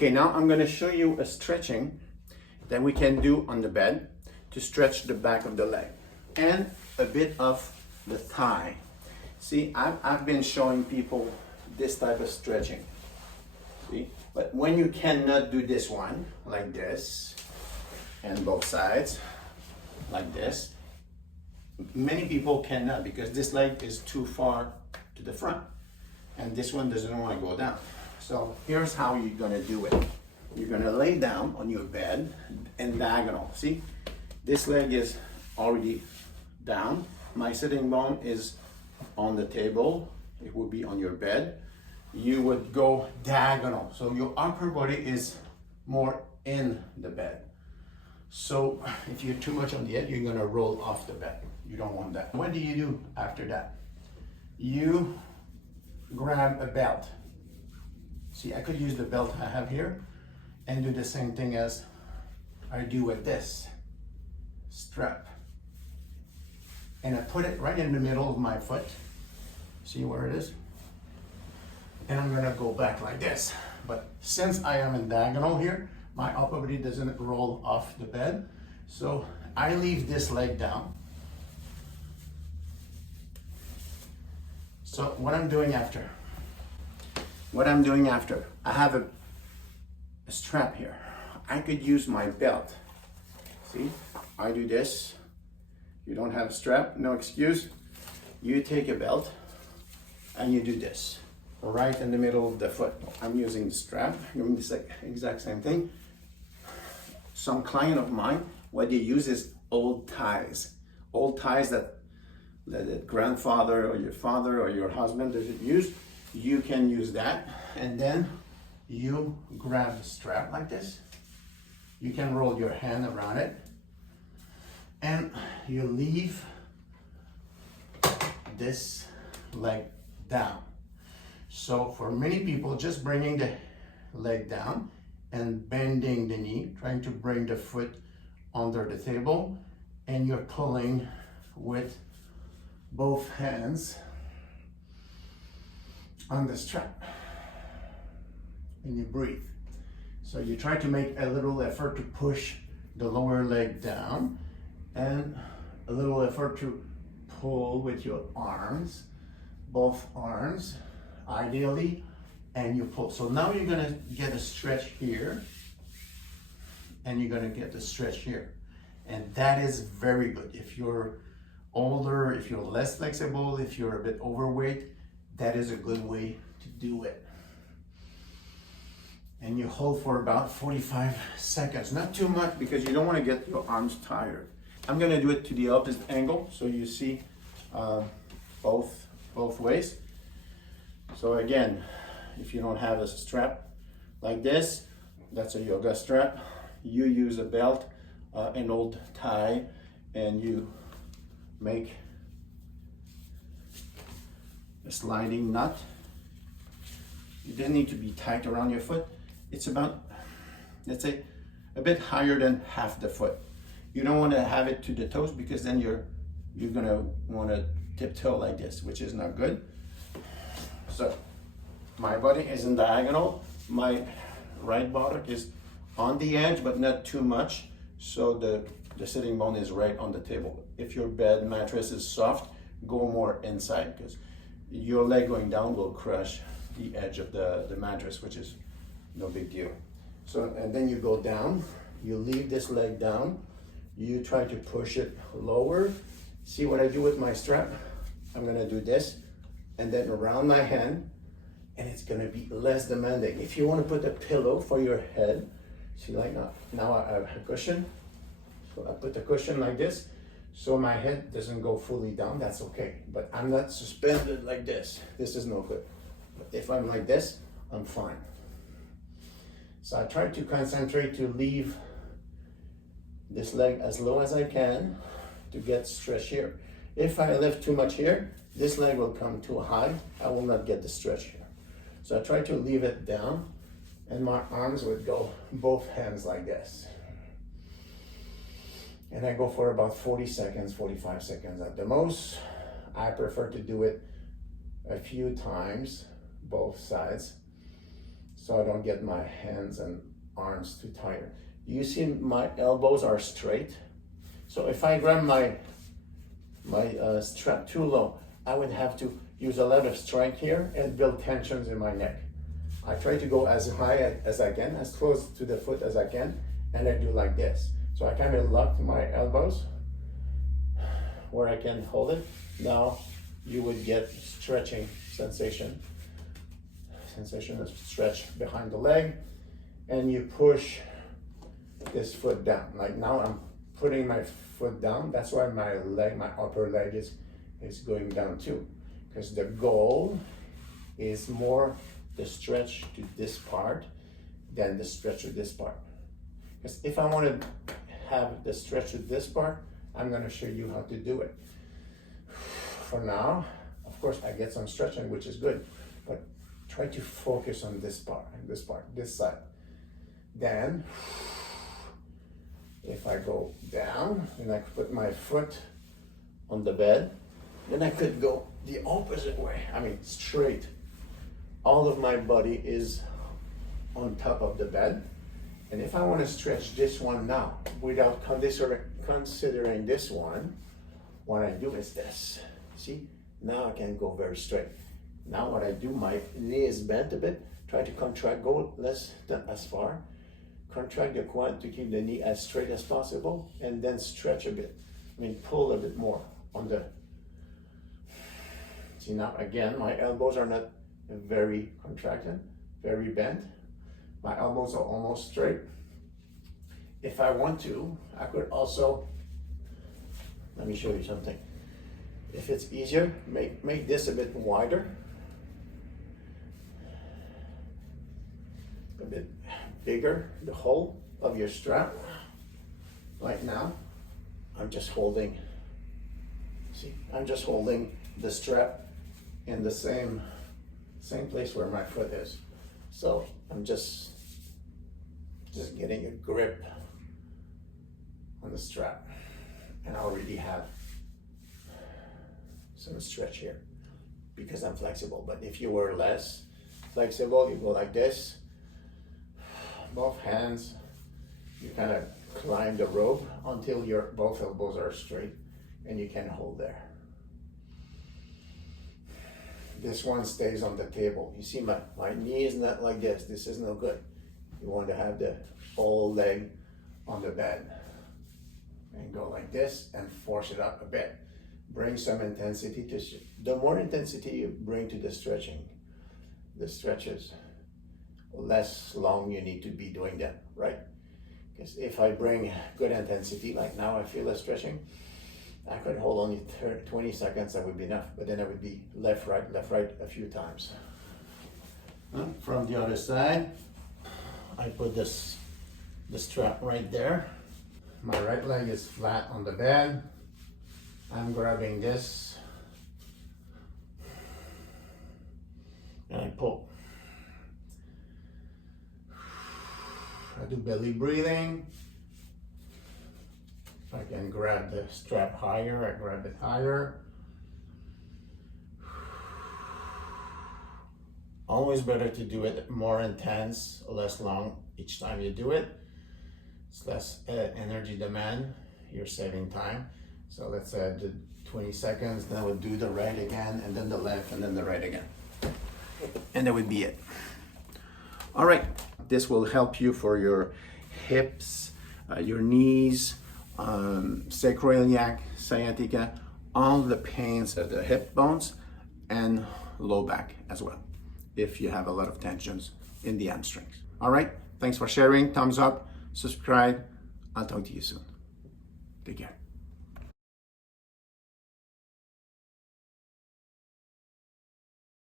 Okay, now I'm gonna show you a stretching that we can do on the bed to stretch the back of the leg and a bit of the thigh. See, I've been showing people this type of stretching, see? But when you cannot do this one, like this, and both sides, like this, many people cannot because this leg is too far to the front and this one doesn't want to go down. So here's how you're gonna do it. You're gonna lay down on your bed and diagonal. See, this leg is already down. My sitting bone is on the table. It would be on your bed. You would go diagonal. So your upper body is more in the bed. So if you're too much on the edge, you're gonna roll off the bed. You don't want that. What do you do after that? You grab a belt. See, I could use the belt I have here and do the same thing as I do with this strap. And I put it right in the middle of my foot. See where it is? And I'm gonna go back like this. But since I am in diagonal here, my upper body doesn't roll off the bed. So I leave this leg down. So what I'm doing after, I have a strap here. I could use my belt. See, I do this. You don't have a strap, no excuse. You take a belt and you do this, right in the middle of the foot. I'm using the strap, doing the exact same thing. Some client of mine, what they use is old ties that the grandfather or your father or your husband doesn't use. You can use that, and then you grab the strap like this. You can roll your hand around it, and you leave this leg down. So for many people, just bringing the leg down and bending the knee, trying to bring the foot under the table, and you're pulling with both hands on the strap, and you breathe. So you try to make a little effort to push the lower leg down and a little effort to pull with your arms, both arms, ideally, and you pull. So now you're gonna get a stretch here, and you're gonna get the stretch here. And that is very good. If you're older, if you're less flexible, if you're a bit overweight, that is a good way to do it. And you hold for about 45 seconds, not too much because you don't want to get your arms tired. I'm gonna do it to the opposite angle so you see both ways. So again, if you don't have a strap like this, that's a yoga strap. You use a belt, an old tie, and you make a sliding knot. It doesn't need to be tight around your foot. It's about, let's say, a bit higher than half the foot. You don't want to have it to the toes because then you're gonna want to tiptoe like this, which is not good. So my body is in diagonal. My right buttock is on the edge, but not too much. So the sitting bone is right on the table. If your bed mattress is soft, go more inside because your leg going down will crush the edge of the mattress, which is no big deal. So, and then you go down, you leave this leg down, you try to push it lower. See what I do with my strap? I'm gonna do this and then around my hand, and it's gonna be less demanding. If you wanna put a pillow for your head, see like now I have a cushion. So I put the cushion like this, so my head doesn't go fully down, that's okay. But I'm not suspended like this. This is no good. But if I'm like this, I'm fine. So I try to concentrate to leave this leg as low as I can to get stretch here. If I lift too much here, this leg will come too high. I will not get the stretch here. So I try to leave it down, and my arms would go both hands like this. And I go for about 40 seconds, 45 seconds at the most. I prefer to do it a few times, both sides. So so I don't get my hands and arms too tired. You see my elbows are straight. So if I grab my strap too low, I would have to use a lot of strength here and build tensions in my neck. I try to go as high as I can, as close to the foot as I can, and I do like this. So I kind of lock my elbows where I can hold it. Now you would get stretching sensation of stretch behind the leg, and you push this foot down. Like now I'm putting my foot down. That's why my upper leg is going down too, because the goal is more the stretch to this part than the stretch to this part. Because if I want to have the stretch to this part, I'm going to show you how to do it. For now, of course, I get some stretching, which is good, but try to focus on this part, this side. Then, if I go down and I put my foot on the bed, then I could go the opposite way. I mean, straight. All of my body is on top of the bed. And if I want to stretch this one now, without considering this one, what I do is this. See, now I can go very straight. Now what I do, my knee is bent a bit, try to contract, go less than as far, contract the quad to keep the knee as straight as possible, and then stretch a bit. I mean, pull a bit more on the, see now again, my elbows are not very contracted, very bent. My elbows are almost straight. If I want to, I could also, let me show you something. If it's easier, make this a bit wider, a bit bigger, the hole of your strap. Right now, I'm just holding, see, I'm just holding the strap in the same place where my foot is. So I'm just getting a grip on the strap, and I already have some stretch here because I'm flexible. But if you were less flexible, you go like this, both hands, you kind of climb the rope until your both elbows are straight and you can hold there. This one stays on the table. You see my knee is not like this. This is no good. You want to have the whole leg on the bed and go like this and force it up a bit. Bring some intensity to, the more intensity you bring to the stretching, the stretches, less long you need to be doing them, right? Because if I bring good intensity, like now I feel a stretching, I could hold only 20 seconds, that would be enough, but then I would be left, right a few times. From the other side, I put the strap right there. My right leg is flat on the bed. I'm grabbing this and I pull. I do belly breathing. If I can grab the strap higher, I grab it higher. Always better to do it more intense, less long each time you do it. It's less energy demand, you're saving time. So let's do 20 seconds, then I would do the right again, and then the left, and then the right again. And that would be it. All right, this will help you for your hips, your knees, sacroiliac, sciatica, all the pains of the hip bones, and low back as well, if you have a lot of tensions in the hamstrings. All right, thanks for sharing, thumbs up, subscribe. I'll talk to you soon. Take care.